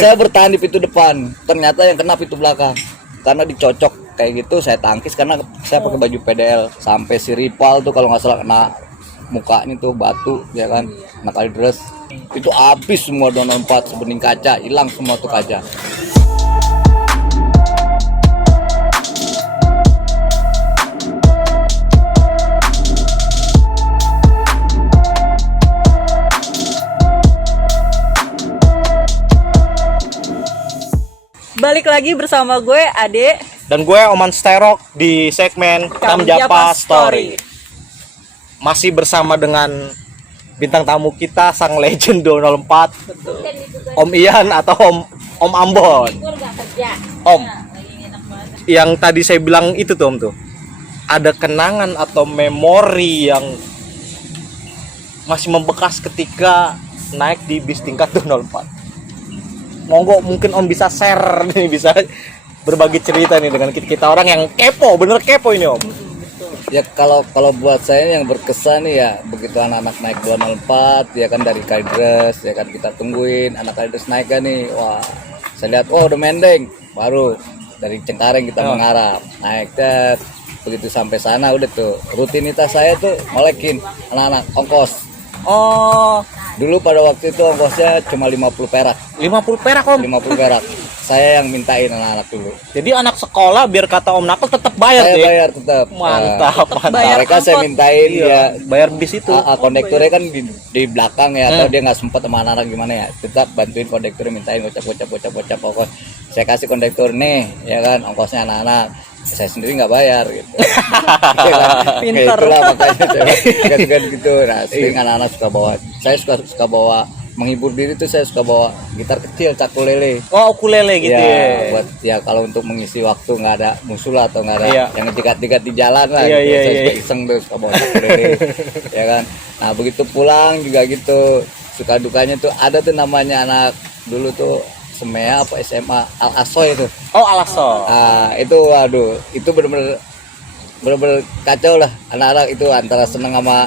Saya bertahan di pintu depan, ternyata yang kena pintu belakang. Karena dicocok kayak gitu, saya tangkis karena saya pakai baju PDL. Sampai si rival tuh kalau nggak salah kena mukanya tuh batu, ya kan, kena kali dress. Itu habis semua Donald 4 sebening kaca, hilang semua tuh kaca. Balik lagi bersama gue Ade dan gue Oman Sterok di segmen Kamjapa Story. Masih bersama dengan bintang tamu kita, sang legend Donald 4. Betul. Om Ian atau Om Ambon. Om, yang tadi saya bilang itu tuh Om tuh, ada kenangan atau memori yang masih membekas ketika naik di bis tingkat Donald 4. Monggo mungkin Om bisa share nih, bisa berbagi cerita nih dengan kita orang yang kepo, bener kepo ini Om. Ya kalau buat saya yang berkesan nih ya, begitu anak-anak naik 204 ya kan, dari Kalideres ya kan, kita tungguin anak Kalideres naik kan nih. Wah, saya lihat udah mendeng, baru dari Cengkareng kita mengarah naik tet. Begitu sampai sana udah tuh rutinitas saya tuh molekin anak-anak ongkos. Oh, dulu pada waktu itu ongkosnya cuma 50 perak. 50 perak Om. 50 perak. Saya yang mintain anak-anak dulu. Jadi anak sekolah biar kata Om Nakal tetap bayar saya deh. bayar tetap. Mantap, mantap. bayar Mereka saya angkot. mintain ya. Bayar bis itu. Kondekturnya kan di belakang ya, atau dia nggak sempat sama anak-anak gimana ya, tetap bantuin kondekturnya, mintain gocap pokok. Saya kasih kondektur nih ya kan, ongkosnya anak-anak, saya sendiri nggak bayar gitu. Ya kan? Pinter. Kayak itulah makanya kan gitu. Nah, sering anak-anak suka bawa, saya suka bawa menghibur diri tuh, saya suka bawa gitar kecil, cakulele. Oh, ukulele gitu ya. Buat ya kalau untuk mengisi waktu, nggak ada musuh lah, atau nggak ada yang ngejegat-jegat di jalan lah. Iya, gitu. iya, Saya iya. suka iseng tuh, suka bawa cakulele. Ya kan. Nah begitu pulang juga gitu, suka dukanya tuh ada tuh namanya anak dulu tuh SEMEA apa SMA Al Asoy itu. Oh, Alaso. Nah itu waduh, itu bener-bener kacau lah anak-anak itu, antara seneng sama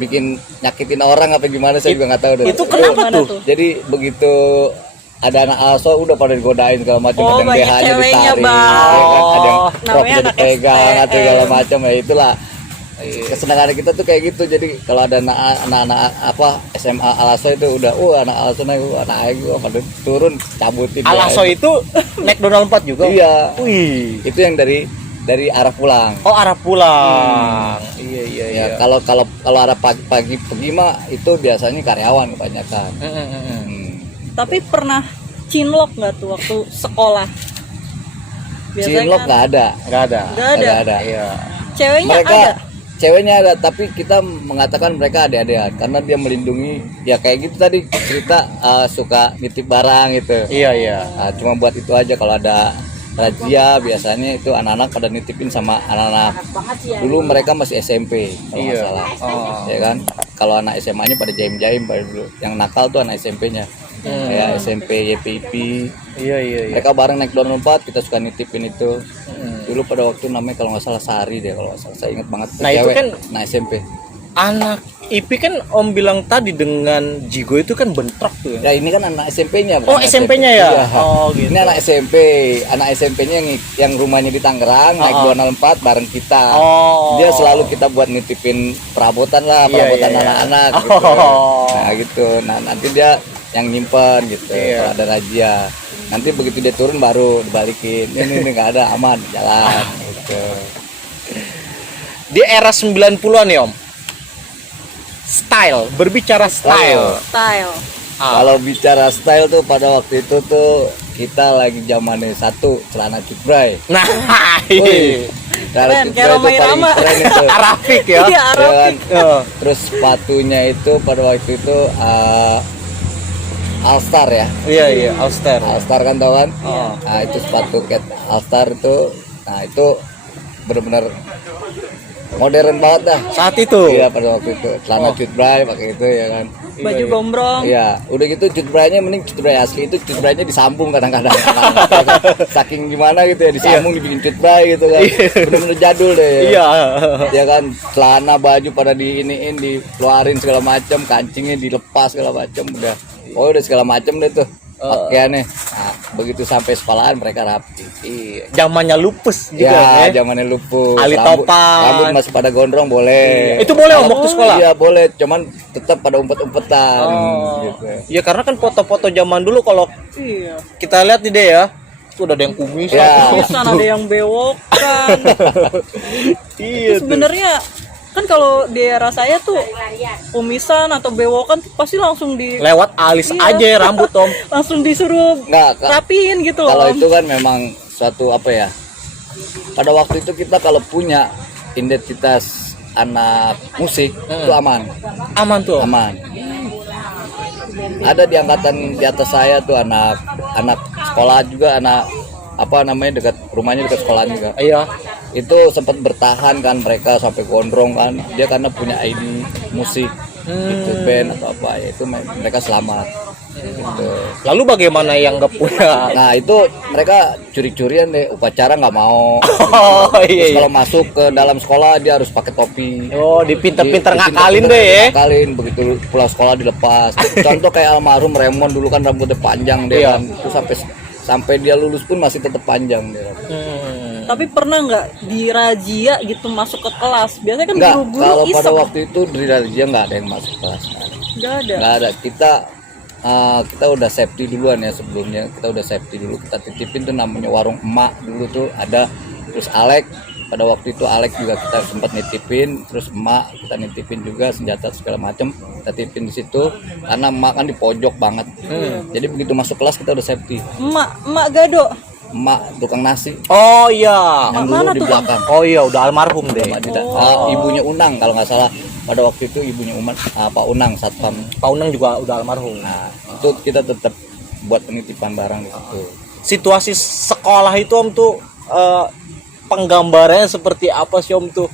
bikin nyakitin orang apa gimana, saya juga nggak tahu deh. Itu kenapa Gimana tuh? Jadi begitu ada anak aso udah pada digodain segala macam, Oh, ada yang banyak BH-nya ceweknya, ditarik, Bang. ya kan? Ada yang Namanya roknya anak dipegang atau STM. segala macam, ya itulah. Kesenangan kita tuh kayak gitu. Jadi kalau ada anak-anak apa SMA Alaso itu udah, anak Alaso naik, naik pada turun cabutin. Alaso itu McDonald 4 juga. Iya. Wih. Itu yang dari arah pulang. Oh, arah pulang. Iya, iya, iya. Ya, kalau arah pagi pergi mah itu biasanya karyawan kebanyakan. Tapi pernah cinlok nggak tuh waktu sekolah? Cinlok nggak ada. Enggak ada. Nggak ada. Iya. Ceweknya Mereka ada. ceweknya ada, tapi kita mengatakan mereka adik-adikan karena dia melindungi, ya kayak gitu tadi cerita, suka nitip barang gitu. Iya, iya. Nah, cuma buat itu aja. Kalau ada razia biasanya itu anak-anak pada nitipin sama anak-anak. Dulu mereka masih SMP kalau nggak Iya. salah. Oh. Ya kan, kalau anak SMA-nya pada jaim-jaim pada dulu. Yang nakal tuh anak SMP-nya. Kayak SMP YPIP. Iya, iya, iya. Mereka bareng naik 204, kita suka nitipin itu. Dulu pada waktu namanya kalau nggak salah Sari deh, kalau nggak salah, saya ingat banget. Nah, itu cewek, kan nah SMP. Anak IP kan Om bilang tadi dengan Jigo itu kan bentrok tuh ya. Ya ini kan anak SMP-nya. Oh, SMP-nya ya? Iya. Oh, gitu. Ini anak SMP-nya yang rumahnya di Tangerang, naik 204 bareng kita. Oh. Dia selalu kita buat nitipin perabotan lah, Iya, perabotan iya, iya. anak-anak gitu. Oh. Nah gitu. Nah nanti dia yang nyimpen gitu. Iya. Kalau ada razia. Nanti begitu dia turun baru dibalikin. Ini nggak ada, aman jalan gitu. Di era 90-an ya Om. Style, berbicara style. Style. Kalau bicara style tuh pada waktu itu tuh kita lagi zamannya satu celana cutbray. Nah, Wih, celana Keren, kayak cutbray itu paling Roma-Irama. keren itu. Arafik ya. Iya, Ya Arafik. kan? Terus sepatunya itu pada waktu itu All Star ya. Iya, iya, Auster. All Star kan tau kan? Oh. Nah itu sepatu cat All Star itu, nah itu benar-benar modern banget dah. Saat itu. Iya pada waktu itu celana cutbray pakai itu ya kan. Baju gombrong. Iya, udah gitu cutbraynya mending cutbray asli, itu cutbraynya disambung kadang-kadang. Saking gimana gitu ya, disambung dibikin cutbray gitu kan. Bener-bener jadul deh. Iya. Ya kan, celana baju pada diiniin, dikeluarin segala macam, kancingnya dilepas segala macam udah. Oh, udah segala macam deh tuh. pakaiannya. Nah, begitu sampai sekolahan mereka rapi. Iya, zamannya lupus juga Ya, ya. zamannya lupus. Ali topan. Rambut masih pada gondrong boleh. Itu boleh om waktu sekolah. Iya boleh, cuman tetap pada umpet-umpetan. Gitu. Ya karena kan foto-foto zaman dulu kalau Iya. kita lihat nih deh ya, itu udah ada yang kumis Ya. Kumisan, ada yang bewokan. Iya. Itu sebenarnya kan kalau di era saya tuh kumisan atau bewokan tuh pasti langsung Lewat alis Iya. aja ya rambut om. langsung disuruh Nggak, rapiin gitu loh. kalau Om. itu kan memang suatu apa ya? Pada waktu itu kita kalau punya identitas anak musik itu aman, Aman tuh om. aman. Ada di angkatan di atas saya tuh anak sekolah juga, anak apa namanya dekat rumahnya dekat sekolah juga. Iya. Itu sempat bertahan kan mereka sampai gondrong kan dia karena punya ID musik gitu, band atau apa ya itu mereka selamat gitu. Lalu bagaimana yang nggak punya? Nah itu mereka curi-curian deh upacara nggak mau. Oh Terus iya. kalau masuk ke dalam sekolah dia harus pakai topi. Oh dipinter-pinter ngakalin Dipinter-pinter deh ya. ngakalin, begitu pulang sekolah dilepas. Contoh kayak almarhum Raymond dulu kan rambutnya panjang deh Iya. kan. Itu sampai dia lulus pun masih tetap panjang deh. Tapi pernah nggak dirazia gitu masuk ke kelas? Biasanya kan Enggak, guru-guru kalau pada iseng. waktu itu di dia nggak ada yang masuk kelas. Nggak ada. Nggak ada. Kita udah safety duluan ya sebelumnya. Kita udah safety dulu. Kita titipin tuh namanya warung emak dulu tuh ada. Terus Alek pada waktu itu Alek juga kita sempat nitipin. Terus emak kita nitipin juga senjata segala macam. Kita titipin di situ karena emak kan di pojok banget. Jadi begitu masuk kelas kita udah safety. Emak gado. Emak tukang nasi Oh iya. yang Mana dulu di tuh, Bang? belakang. Oh iya udah almarhum deh. Ibunya Unang kalau nggak salah. Pada waktu itu ibunya Pak Unang satpam. Pak Unang juga udah almarhum. Nah, itu kita tetap buat penitipan barang di situ. Situasi sekolah itu om tuh penggambarannya seperti apa sih om tuh?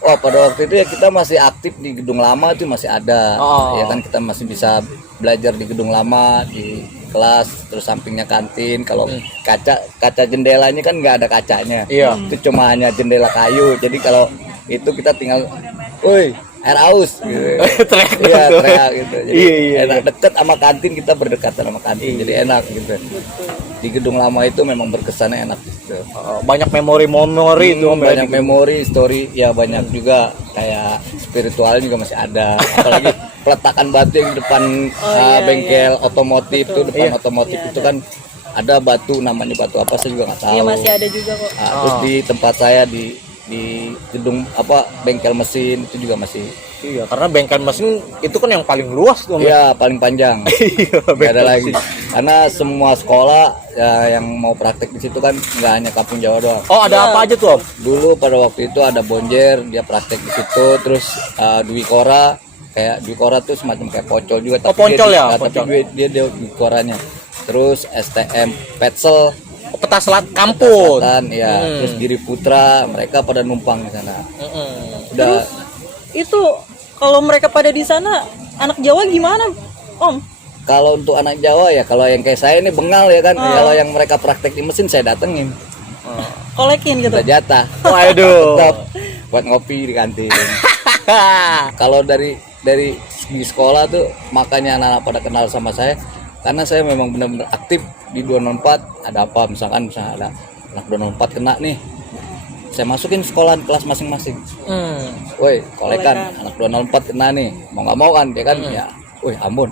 Wah, pada waktu itu ya kita masih aktif di gedung lama itu masih ada. Oh. Ya kan kita masih bisa belajar di gedung lama di kelas, terus sampingnya kantin. Kalau kaca jendelanya kan nggak ada kacanya. Iya. Itu cuma hanya jendela kayu. Jadi kalau itu kita tinggal, "Woi, air aus." Gitu. Teriak Iya, tuh. teriak gitu. Jadi Iya. enak dekat sama kantin, kita berdekatan sama kantin. Jadi enak gitu. Di gedung lama itu memang berkesannya enak gitu. Banyak memori-memori itu om. Banyak memori, story ya banyak juga kayak spiritual juga masih ada. Apalagi peletakan batu yang di depan bengkel otomotif tuh depan otomotif itu kan ada batu namanya batu apa saya juga nggak tahu. Iya masih ada juga kok. Nah, terus di tempat saya di gedung apa bengkel mesin itu juga masih. Iya karena bengkel mesin itu kan yang paling luas tuh om. Iya paling panjang. Iya, Nggak ada lagi. Karena semua sekolah ya, yang mau praktek di situ kan nggak hanya Kampung Jawa doang. Oh ada apa aja tuh om? Dulu pada waktu itu ada Bonjer, dia praktek di situ, terus Dwi Kora, kayak Dwi Kora tuh semacam kayak pocol juga, tapi Poncol dia, ya, tapi Poncol. dia Dwi Koranya. Terus STM Petsel, Oh, peta selat kampus. dan ya, terus Giri Putra, mereka pada numpang di sana. Udah Itu kalau mereka pada di sana anak Jawa gimana, Om? kalau untuk anak Jawa ya, kalau yang kayak saya ini bengal ya kan, kalau yang mereka praktek di mesin saya datengin, Kolekin gitu. udah jatah, Waduh. tetap buat ngopi di kantin. Kalau dari di sekolah tuh makanya anak-anak pada kenal sama saya karena saya memang benar-benar aktif di 204. Ada apa misalkan ada anak 204 kena nih, saya masukin sekolahan kelas masing-masing. Woi kolekan anak 204 kena nih, mau nggak mau kan dia kan ya, woi ambon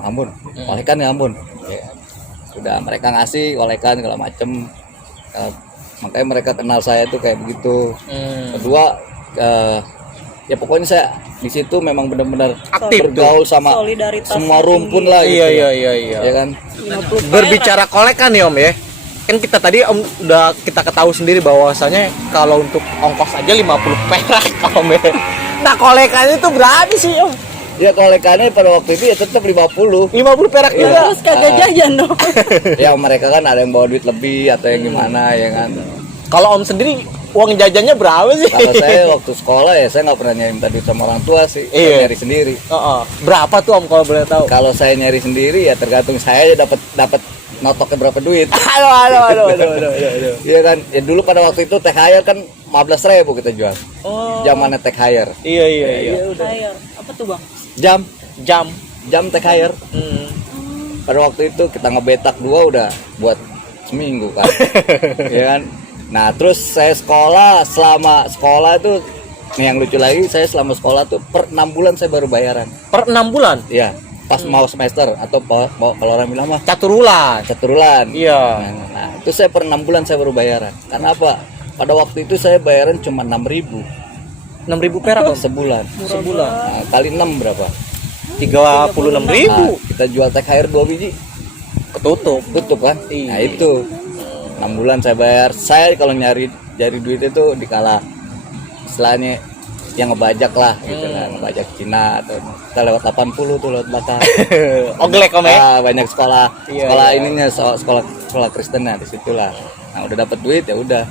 kolekan ya ambon ya. Sudah mereka ngasih kolekan segala macem. Makanya mereka kenal saya tuh kayak begitu. Kedua ya pokoknya saya di situ memang benar-benar Aktif bergaul sama Solidaritas semua rumpun tinggi. lah gitu. Iya. Ya kan? 50 Berbicara kolekan nih om ya. Kan kita tadi om udah kita ketahui sendiri bahwasanya kalau untuk ongkos aja 50 perak om ya. Nah kolekannya itu berapa sih om? Ya kolekannya pada waktu itu ya tetap 50. 50 perak Iya. juga. Terus kagak jajan dong. Ya mereka kan ada yang bawa duit lebih atau yang gimana ya kan. Kalau om sendiri uang jajannya berapa sih? Kalau saya waktu sekolah ya saya nggak pernah minta duit sama orang tua sih. Saya Iya. nyari sendiri. Berapa tuh om kalau boleh tahu? Kalau saya nyari sendiri ya tergantung saya dapat notoknya berapa duit. Aduh. Iya kan. Ya dulu pada waktu itu tech hire kan 15.000 kita jual. Oh. Zamannya tech hire. Iya. Air. Apa tuh, Bang? Jam Jam. tech hire. pada waktu itu kita ngebetak 2 udah buat seminggu kan. Ya kan. Nah terus saya selama sekolah itu nih yang lucu lagi, saya selama sekolah tuh per 6 bulan saya baru bayaran. Per 6 bulan? Iya, pas mau semester atau kalau orang bilang mah Caturulan. Iya. Nah, itu saya per 6 bulan saya baru bayaran. Karena apa? Pada waktu itu saya bayaran cuma 6.000. 6.000 perak Om? Sebulan. Nah, kali 6 berapa? 36.000. Nah, kita jual TKR 2 biji. Tutup kan? Iya. Nah itu 6 bulan saya bayar. Saya kalau nyari duit itu dikala istilahnya yang ngebajak lah gitu kan, ngebajak Cina atau kita lewat 80 tuh lewat belakang. Oglek Om ya? Banyak sekolah Iya. ininya sekolah Kristen, nah disitulah. Nah udah dapat duit ya udah.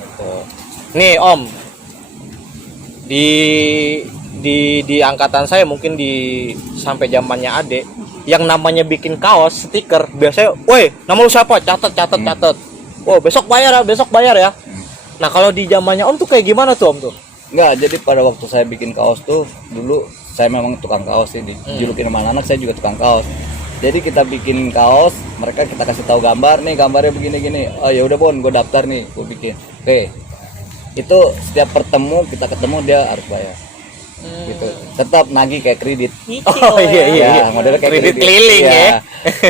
Gitu. Nih Om, di angkatan saya mungkin sampai zamannya Ade, yang namanya bikin kaos stiker biasanya, woi nama lu siapa, catat. Wow besok bayar ya. Nah kalau di zamannya Om tuh kayak gimana tuh Om tuh? Enggak, jadi pada waktu saya bikin kaos tuh dulu saya memang tukang kaos sih, dijulukin sama anak saya juga tukang kaos. Jadi kita bikin kaos, mereka kita kasih tahu gambar nih, gambarnya begini-gini. Oh ya udah Bon, gue daftar nih, gue bikin. Oke. Itu setiap kita ketemu dia harus bayar. Gitu. Tetap nagih kayak kredit. Oh iya. Modelnya kayak Kredit keliling ya.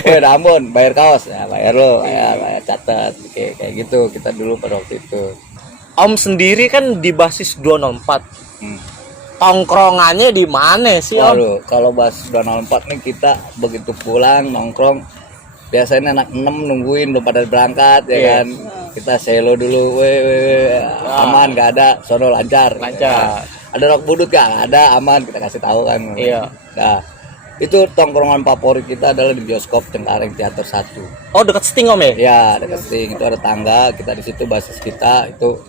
Woi, udah Ambon, bayar kaos. Ya, bayar lo, bayar catat. Kayak gitu kita dulu pada waktu itu. Om sendiri kan di basis 204. Tongkrongannya di mana sih Om? Waduh, kalau bahas 204 nih kita begitu pulang nongkrong biasanya anak 6 nungguin belum pada berangkat ya kan. Kita selo dulu, aman gak ada, sono lancar. Lancar. Ada rok budut gak? Ada, aman, kita kasih tahu kan. Iya. Nah, itu tongkrongan favorit kita adalah di bioskop Cengkareng Teater 1. Oh dekat Sting Om ya? Ya, dekat Sting, itu ada tangga, kita di situ basis kita itu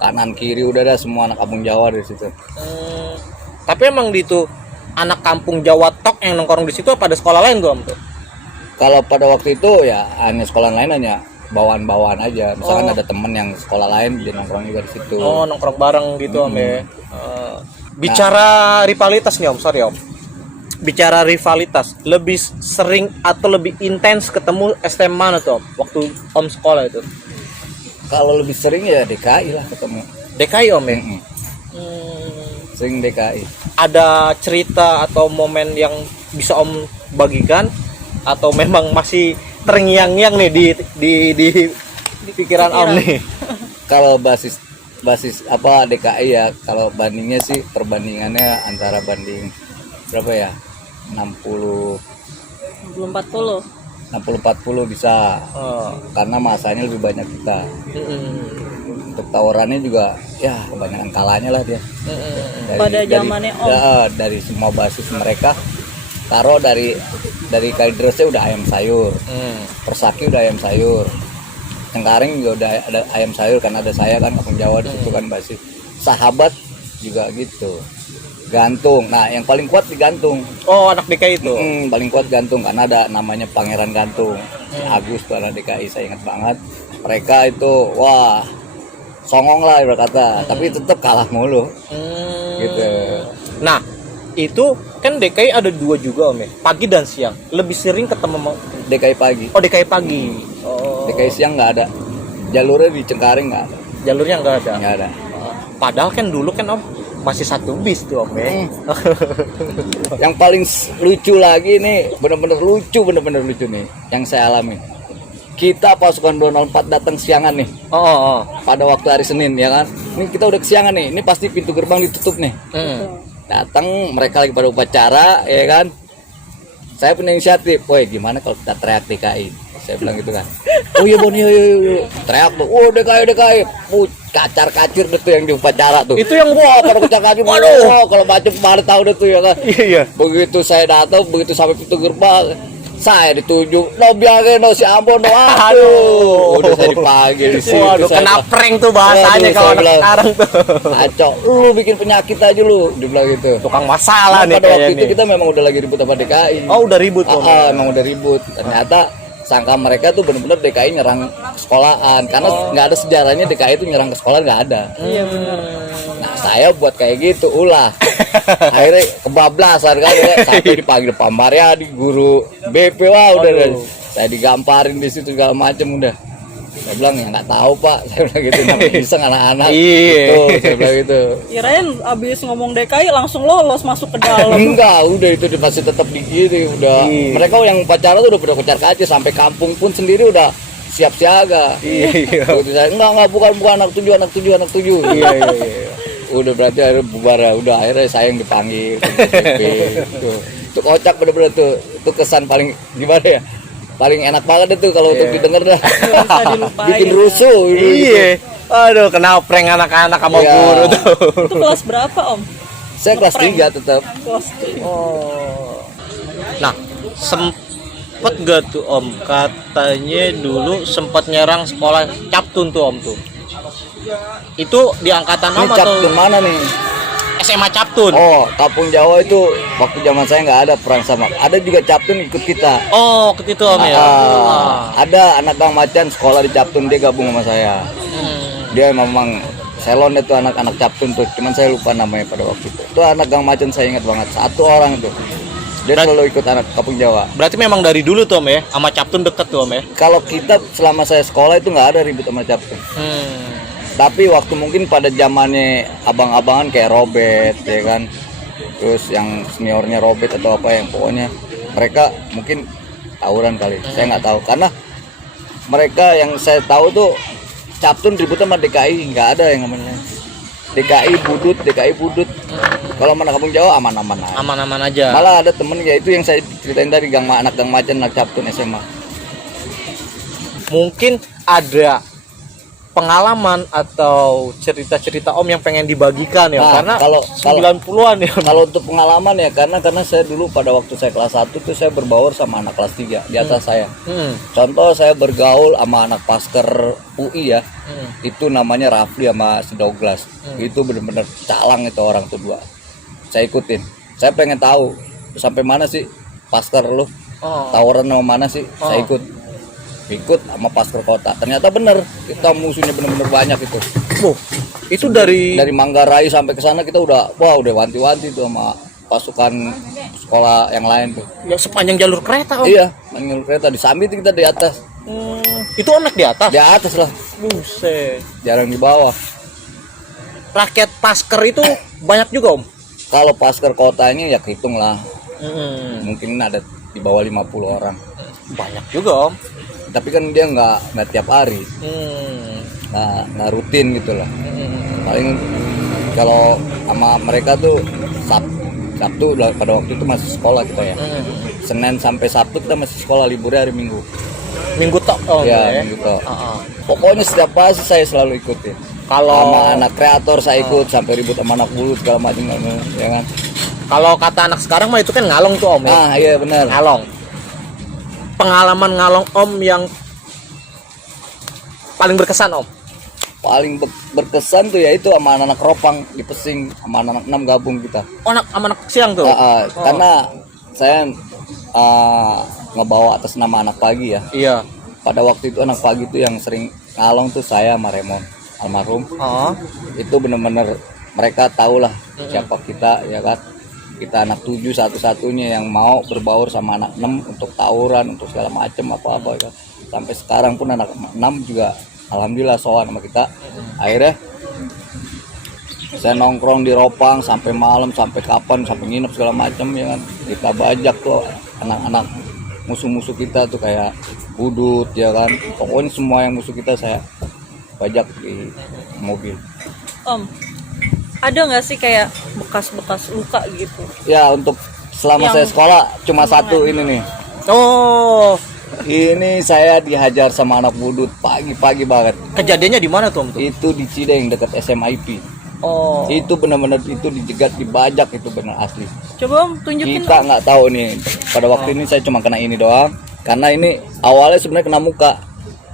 kanan kiri udah ada semua anak kampung Jawa di situ. Tapi emang di itu anak kampung Jawa tok yang nongkrong di situ apa ada sekolah lain tuh Om tuh? Kalau pada waktu itu ya hanya sekolah lain hanya bawaan-bawaan aja. Misalkan ada temen yang sekolah lain dia nongkrong juga di situ. Oh nongkrong bareng gitu Om ya. Bicara rivalitas nih Om, sorry Om. Bicara rivalitas, lebih sering atau lebih intens ketemu STM mana tuh Om? Waktu Om sekolah itu? Kalau lebih sering ya DKI lah ketemu. DKI Om ya? Sering DKI. Ada cerita atau momen yang bisa Om bagikan atau memang masih terngiang-ngiang nih di pikiran Om nih? Kalau basis apa DKI ya, kalau bandingnya sih perbandingannya antara banding berapa ya? 60-40 bisa. Karena masanya lebih banyak kita. Untuk tawarannya juga ya kebanyakan kalahnya lah dia. Pada zamannya Om. Dari semua basis mereka taruh dari Kaidresnya udah ayam sayur. Persaki udah ayam sayur. Cengkareng juga udah ada ayam sayur karena ada saya kan kampung Jawa di situ kan basis. Sahabat juga gitu. Gantung. Nah, yang paling kuat di gantung. Oh, anak DKI itu. Paling kuat gantung karena ada namanya Pangeran Gantung. Agus tuh anak DKI, saya ingat banget. Mereka itu wah songong lah berkata, tapi tetap kalah mulu. Gitu. Nah, itu kan DKI ada 2 juga Om ya, pagi dan siang. Lebih sering ketemu DKI pagi. Oh, DKI pagi. DKI siang nggak ada. Jalurnya di Cengkareng nggak ada. Jalurnya nggak ada. Nggak ada. Padahal kan dulu kan Om masih satu bis tuh Om ya. Yang paling lucu lagi nih, bener-bener lucu nih yang saya alami. Kita pasukan 204 datang siangan nih. Pada waktu hari Senin ya kan. Ini kita udah kesiangan nih. Ini pasti pintu gerbang ditutup nih. Datang mereka lagi pada upacara ya kan. Saya punya inisiatif, woi gimana kalau kita teriak DKI? Saya bilang gitu kan. Oh iya Bon, iya. Teriak tuh, oh DKI. Kacar-kacir tuh yang di upacara tuh. Itu yang wah pada kacir-kacir. Waduh, kalau macam baru tahu deh tuh ya kan. Iya. Begitu saya datang, begitu sampai pintu gerbang, saya ditunjuk, no biarin no si Ambon no. Aduh, udah saya dipanggil di situ. Waduh, kena prank tuh bahasanya kalau anak sekarang tuh. Acok, lu bikin penyakit aja lu, dia bilang gitu. Tukang masalah nih pada waktu itu kita memang udah lagi ribut sama DKI. Oh, udah ribut tuh. Emang udah ribut. Ternyata sangka mereka tuh benar-benar DKI nyerang sekolahan karena nggak ada sejarahnya DKI itu nyerang ke sekolah, nggak ada. Iya benar. Nah saya buat kayak gitu ulah. Akhirnya kebablasan kan ya. Sampai dipanggil Pak Maryadi, guru BP, wah udah deh. Saya digamparin di situ segala macam udah. Saya bilang ya nggak tahu Pak, saya bilang gitu, namanya iseng anak-anak. Iya. Gitu, saya bilang gitu. Kirain abis ngomong DKI langsung lolos masuk ke dalam. Enggak, udah itu masih tetap di gini udah. Iya. Mereka yang pacaran tuh udah pada kocar kacir, sampai kampung pun sendiri udah siap siaga. Iya. Gitu, saya enggak bukan anak tujuh. Iya. Udah berarti akhirnya bubar ya. Udah akhirnya saya yang dipanggil ke DPP. Itu kocak bener-bener tuh. Itu kesan paling gimana ya? Paling enak banget itu kalau untuk didengar dah. Nggak bisa dilupain. Bikin rusuh. Iya. Aduh, kena prank anak-anak sama Iya. guru tuh. Itu kelas berapa Om? Saya kelas 3 tetap. Kelas 3. Oh. Nah, sempet gak tuh Om, katanya dulu sempat nyerang sekolah Captun tuh Om tuh. Itu di angkatan Ini Om atau Captun mana nih? SMA Captun? Oh, Kampung Jawa itu waktu zaman saya nggak ada perang sama. Ada juga Captun ikut kita. Oh, ke situ Om ya. Ada anak Gang Macan sekolah di Captun, dia gabung sama saya. Dia memang selon itu anak-anak Captun tuh. Cuman saya lupa namanya pada waktu itu. Itu anak Gang Macan saya ingat banget. Satu orang tuh. Dia selalu ikut anak Kampung Jawa. Berarti memang dari dulu tuh Om ya, sama Captun deket tuh Om ya. Kalau kita selama saya sekolah itu nggak ada ribut sama Captun. Tapi waktu mungkin pada zamannya abang-abangan kayak Robert ya kan, terus yang seniornya Robert atau apa yang pokoknya mereka mungkin tawuran kali, saya nggak tahu karena mereka yang saya tahu tuh Captun ribut sama DKI, nggak ada yang namanya DKI budut. Kalau mana Kampung Jawa aman-aman aja. Aman-aman aja. Malah ada temen ya itu yang saya ceritain tadi anak Gang Macan, anak Captun SMA. Mungkin ada pengalaman atau cerita-cerita Om yang pengen dibagikan ya, Nah, karena kalau 90-an ya. Kalau untuk pengalaman ya karena saya dulu pada waktu saya kelas 1 tuh saya berbaur sama anak kelas 3 di atas saya. Contoh saya bergaul sama anak Pasker UI ya. Itu namanya Rafli sama si Douglas. Itu bener-bener calang itu orang tuh dua. Saya ikutin. Saya pengen tahu sampai mana sih Pasker lu. Tawuran sama mana sih? Saya ikut sama Pasker Kota. Ternyata bener, kita musuhnya bener-bener banyak itu. Itu dari Manggarai sampai ke sana kita udah wanti-wanti tuh sama pasukan sekolah yang lain tuh. yang sepanjang jalur kereta Om. Iya, manggil kereta disambit kita di atas. Itu Om naik di atas. Di atas lah, Buset. jarang di bawah. Rakyat Pasker itu banyak juga Om. Kalau Pasker Kotanya ya kehitung lah. Mungkin ada di bawah 50 orang. Banyak juga Om. Tapi kan dia nggak tiap hari, nggak rutin gitu lah. Paling kalau sama mereka tuh Sabtu pada waktu itu masih sekolah kita ya. Senin sampai Sabtu kita masih sekolah, liburnya hari Minggu. Minggu tok Om Ya, Minggu tok. Pokoknya setiap pasti saya selalu ikutin. Kalau Sama anak kreator saya ikut sampai ribut sama anak bulu segala macam ya kan. kalau kata anak sekarang mah itu kan ngalong tuh Om ya. Ah iya benar. Ngalong. Pengalaman ngalong Om yang paling berkesan Om. Paling berkesan tuh ya itu sama anak Ropang di Pesing, sama anak 6 gabung kita. Oh, anak siang tuh. Karena saya ngebawa atas nama anak pagi ya. Iya. Pada waktu itu anak pagi tuh yang sering ngalong tuh saya sama Raymond almarhum. Itu bener-bener mereka tahu lah siapa kita ya kan. Kita anak 7 satu-satunya yang mau berbaur sama anak 6 untuk tawuran, untuk segala macam apa-apa ya. Sampai sekarang pun anak 6 juga alhamdulillah sowan sama kita. Akhirnya saya nongkrong di Ropang sampai malam, sampai kapan, sampai nginep segala macam ya kan. Kita bajak tuh anak-anak musuh-musuh kita tuh kayak Budut ya kan. Pokoknya semua yang musuh kita saya bajak di mobil. Om, ada nggak sih kayak bekas-bekas luka gitu? Ya untuk selama saya sekolah cuma satu ini nih. Oh, Ini saya dihajar sama anak Budut pagi-pagi banget. kejadiannya di mana tuh Om tuh? Itu di Cideng dekat SMIP. Oh. Itu benar-benar itu dijegat, dibajak, itu benar asli. Coba Om tunjukin. Kita nggak tahu nih. Pada waktu ini saya cuma kena ini doang. Karena ini awalnya sebenarnya kena muka.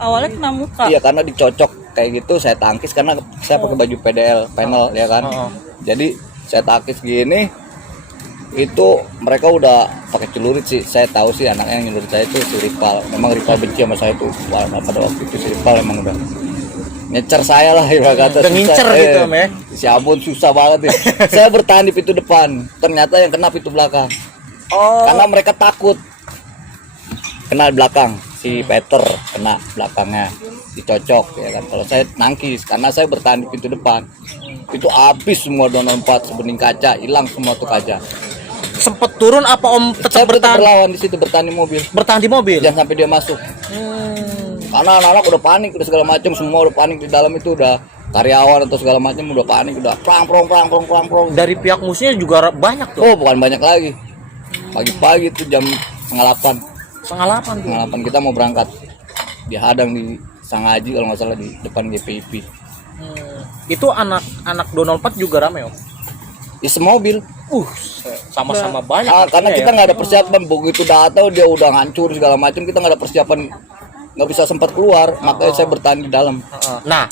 Awalnya kena muka. Iya, karena dicocok kayak gitu saya tangkis karena saya pakai baju PDL panel ya kan. Jadi saya tangkis gini. Itu mereka udah pakai celurit sih. Saya tahu sih anaknya yang nyelurit saya itu si Ripal. Memang Ripal benci sama saya tuh. Pada waktu itu si Ripal emang udah nyecer saya lah ibarat kata. Udah ngincer gitu, Om, ya. Si Abon susah banget ya. Saya bertahan di pintu depan, ternyata yang kena pintu belakang. Oh. Karena mereka takut kena belakang, si Peter kena belakangnya dicocok ya kan. Kalau saya nangkis karena saya bertahan di pintu depan, itu habis semua 204 sebening kaca, hilang semua tuh kaca. Sempet turun apa Om Saya tetap tetap bertahan? berlawan di situ, bertahan di mobil, Bertahan di mobil. jangan sampai dia masuk. Karena anak-anak udah panik, udah segala macam, semua udah panik di dalam itu, udah karyawan atau segala macam udah panik, udah prang. Dari pihak musuhnya juga banyak tuh. Oh, bukan banyak lagi. Pagi-pagi itu jam 7:30. 7:30 tuh. 7:30 kita mau berangkat. Dihadang di Sangaji kalau nggak salah di depan GPIP. Itu anak-anak 204 juga rame Om. Di semobil. Sama-sama banyak. Karena artinya kita ya. nggak ada persiapan, begitu datang dia udah hancur segala macam, kita nggak ada persiapan, nggak bisa sempat keluar, makanya saya bertahan di dalam. Nah,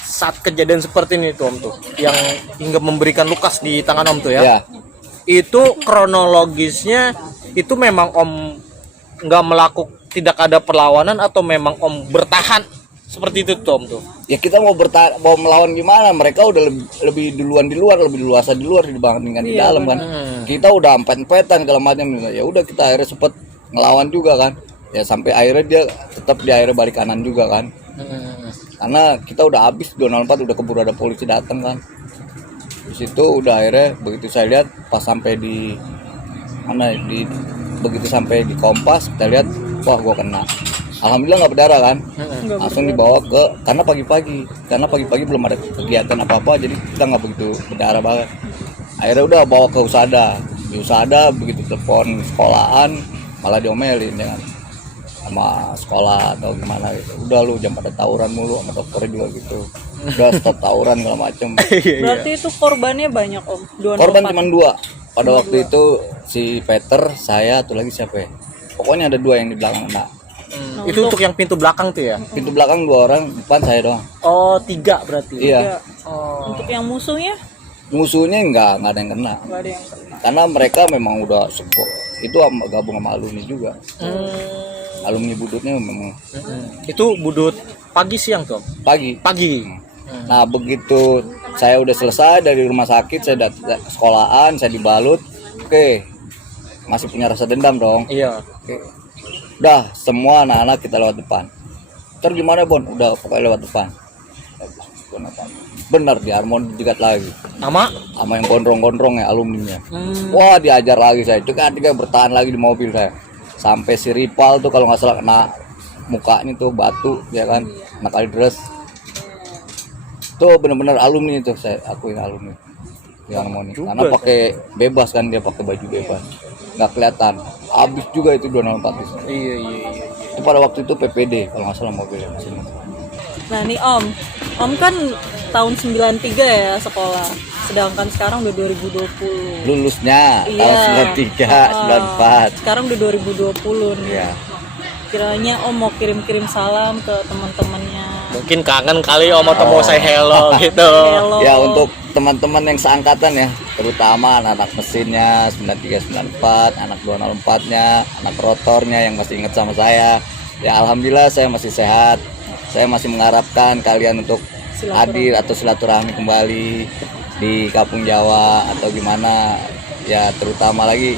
saat kejadian seperti ini tuh Om tuh, yang hingga memberikan lukas di tangan Om tuh ya. Ya, Itu kronologisnya itu memang Om nggak tidak ada perlawanan atau memang Om bertahan seperti itu tuh Om tuh. ya kita mau bertahan, mau melawan gimana? Mereka udah lebih duluan di luar, lebih luasa di luar dibandingkan di dalam kan. Kita udah empet-empetan segala macam, ya udah kita akhirnya sempet ngelawan juga kan. Ya sampai akhirnya dia tetap di akhirnya balik kanan juga kan. Karena kita udah habis 204, udah keburu ada polisi datang kan. Di situ udah akhirnya begitu saya lihat pas sampai di mana begitu sampai di Kompas kita lihat, wah gua kena. Alhamdulillah nggak berdarah kan. Langsung dibawa karena pagi-pagi belum ada kegiatan apa-apa, jadi kita nggak begitu berdarah banget. Akhirnya udah bawa ke USADA. Di USADA begitu telepon sekolahan malah diomelin dengan sama sekolah atau gimana gitu. Udah lu jangan pada tawuran mulu, sama dokternya juga gitu. Udah stop tawuran segala macem. Berarti itu korbannya banyak Om. 204. Korban cuma 2. Pada waktu itu si Peter, saya, atau lagi siapa ya? Pokoknya ada 2 yang di belakang kena. Itu untuk yang pintu belakang tuh ya. Pintu belakang 2 orang, depan saya doang. Oh, 3 berarti. Iya. Ya. Oh. Untuk yang musuhnya Musuhnya nggak ada yang kena. nggak ada yang kena. Karena mereka memang udah sekok. Itu gabung sama alumni juga. Alumni budutnya memang Itu budut pagi siang tuh Om? pagi. Pagi. Nah begitu saya udah selesai dari rumah sakit, saya datang ke sekolahan, saya dibalut. Oke, masih punya rasa dendam dong. Iya. Oke. Udah semua anak-anak kita lewat depan. Terus gimana Bon? Udah pokoknya lewat depan. Bener di Harmon dijegat lagi Nama? sama yang gondrong-gondrong ya alumninya. Wah diajar lagi saya. Itu kan bertahan lagi di mobil saya. Sampai si Ripal tuh kalau nggak salah kena mukanya tuh batu ya kan, kena kali dress. Tuh bener-bener alumni itu, saya akuin alumni yang harmoni. Karena pakai bebas kan, dia pakai baju bebas, nggak kelihatan. Habis juga itu 204 itu. Iya. Itu pada waktu itu PPD kalau nggak salah mobilnya mesin. Nah nih Om kan tahun 93 ya sekolah, sedangkan sekarang udah 2020. Lulusnya Iya. tahun 93, 94. Sekarang udah 2020 nih. Iya. Kiranya Om mau kirim-kirim salam ke teman-temannya. Mungkin kangen kali Om atau mau say hello gitu. Hello. Ya untuk teman-teman yang seangkatan ya, terutama anak-anak mesinnya 93, 94, anak 204-nya, anak rotornya yang masih ingat sama saya. Ya alhamdulillah saya masih sehat. Saya masih mengharapkan kalian untuk hadir atau silaturahmi kembali di Kampung Jawa atau gimana. Ya terutama lagi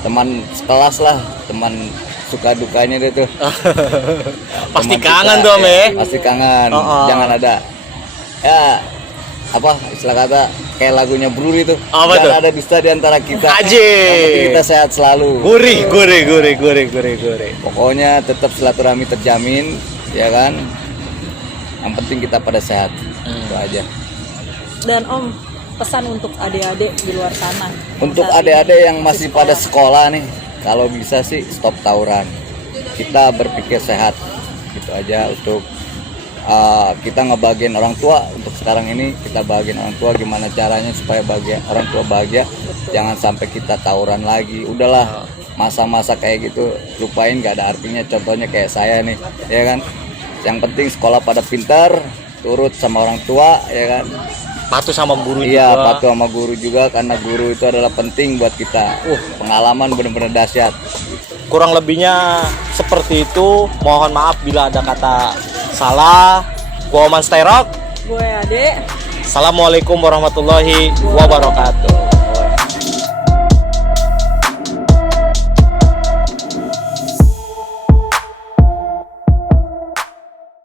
teman sekelas lah, teman suka dukanya dia tuh. Pasti Teman kangen kita, tuh Om ya. Pasti kangen. Jangan ada ya apa istilah kata kayak lagunya Bruri tuh. Apa Jangan tuh? ada dusta di antara kita. Aji. Yang penting kita sehat selalu. Gurih. Pokoknya tetap silaturahmi terjamin, ya kan. Yang penting kita pada sehat. Itu aja. Dan Om, pesan untuk adik-adik di luar sana. Untuk Saat adik-adik ini yang masih pada sekolah nih, kalau bisa sih stop tawuran. Kita berpikir sehat, gitu aja. Untuk kita ngebagian orang tua. Untuk sekarang ini kita bagian orang tua gimana caranya supaya orang tua bahagia. Jangan sampai kita tawuran lagi. Udahlah, masa-masa kayak gitu lupain, gak ada artinya. Contohnya kayak saya nih, ya kan. Yang penting sekolah pada pintar, turut sama orang tua, ya kan. Patuh sama guru Iya, juga. patuh sama guru juga, karena guru itu adalah penting buat kita. Pengalaman benar-benar dahsyat. Kurang lebihnya seperti itu. Mohon maaf bila ada kata salah. Gua Oman Stay Rock. Gue Ade. Assalamualaikum warahmatullahi wabarakatuh.